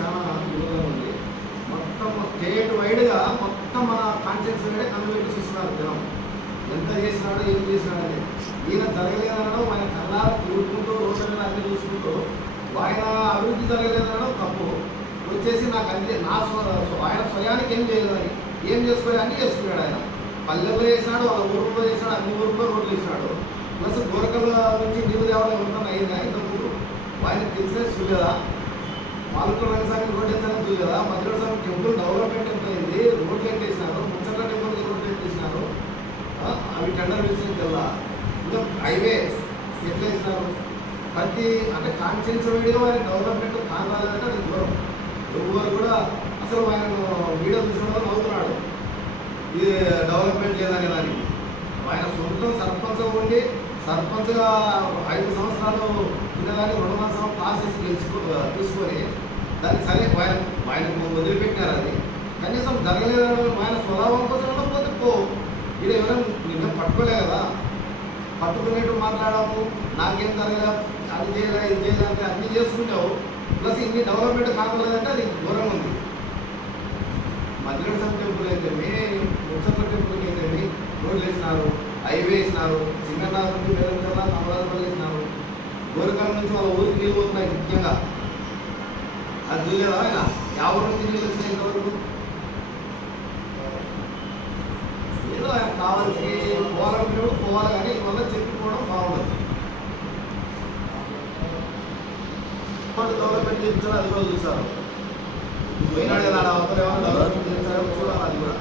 చాలా విరోధం ఉంది మొత్తం స్టేట్ వైడ్గా మొత్తం మన కాన్షియన్స్ మీదే కన్వెంట్ చేస్తున్నారు చూస్తున్నారు జనం. ఎంత చేసినాడో ఏం చేసినాడో ఈయన జరగలేదనడం ఆయన కళ్ళ తిరుగుకుంటూ రోడ్డు అన్ని చూసుకుంటూ ఆయన అభివృద్ధి జరగలేదనడం తప్పు. వచ్చేసి నాకు అన్ని నా స్వ ఆయన స్వయానికి ఏం చేయలేదని ఏం చేసుకోవాలి అన్నీ చేసుకున్నాడు ఆయన. పల్లెల్లో చేసినాడు వాళ్ళ ఊర్లో చేసినాడు అన్ని ఊర్లో రోడ్లు వేసినాడు. ప్లస్ గోరకల నుంచి నీరు దేవాలయం ఎవరికన్నా అయిందా? ఇంతకు ఆయన తెలిసిన చూడలేదా పాలకుల రంగసానికి రోడ్ ఎత్తానని కదా మధ్యలో స్వామి టెంపుల్ డెవలప్మెంట్ ఎంత అయింది? రోడ్లు ఎట్టేసినారు ముచ్చట్ల టెంపుల్కి రోడ్లు ఎట్టేసినారు ఆ, అవి టెండర్ వేసిన కల్లా ఇంకా హైవే ఎట్లా వేసినారు? ప్రతి అంటే కాన్షియన్స్ వారి డెవలప్మెంట్ కానాలంటే అది దూరం. ఎవరు కూడా అసలు ఆయన వీడియో చూసిన వాళ్ళు నవ్వుతున్నాడు ఇది డెవలప్మెంట్ లేదనే దానికి ఆయన సొంతం సర్పంచ్ ఉండి సర్పంచ్గా ఐదు సంవత్సరాలు ఉండేదాన్ని రెండు సంవత్సరాలు పాస్ చేసి గెలుచుకో తీసుకొని దాన్ని సరే ఆయన ఆయనకు వదిలిపెట్టినారు అది. కనీసం జరగలేదని ఆయన స్వభావం కోసం పోతే పో. ఇది ఎవరైనా నిన్న పట్టుకోలే కదా. పట్టుకునేట్టు మాట్లాడాము నాకేం జరగలే అది చేయలే ఇది చేయలే అంటే అన్నీ చేసుకున్నావు ప్లస్ ఇన్ని డెవలప్మెంట్ కాకలేదంటే అది దూరంగా ఉంది మధ్యలో టెంపుల్ అయితేమి ముచ్చట్ల టెంపుల్కి అయితేమి రోడ్లు వేసినారు హైవే వేసినారు సింగనాథ్ నుంచి బెల్లంచల్ల కమలాపల్లి వేసినారు గోరకాల నుంచి వాళ్ళ ఊరికి నీళ్ళు పోతున్నాయి ముఖ్యంగా. అది చూడలేదా ఆయన? యాభై నుంచి నీళ్ళు వచ్చినాయి ఇంతవరకు. ఏదో ఆయన కావాల్సి పోవాలనుకునేప్పుడు పోవాలి కానీ ఇవల్ల చెప్పుకోవడం బాగుండదు. డెవలప్మెంట్ చేయించాలి అది కూడా చూస్తారు పోయినాడు కదా అవతల ఏమన్నా డెవలప్మెంట్ చేయించారో చూడాలి అది కూడా.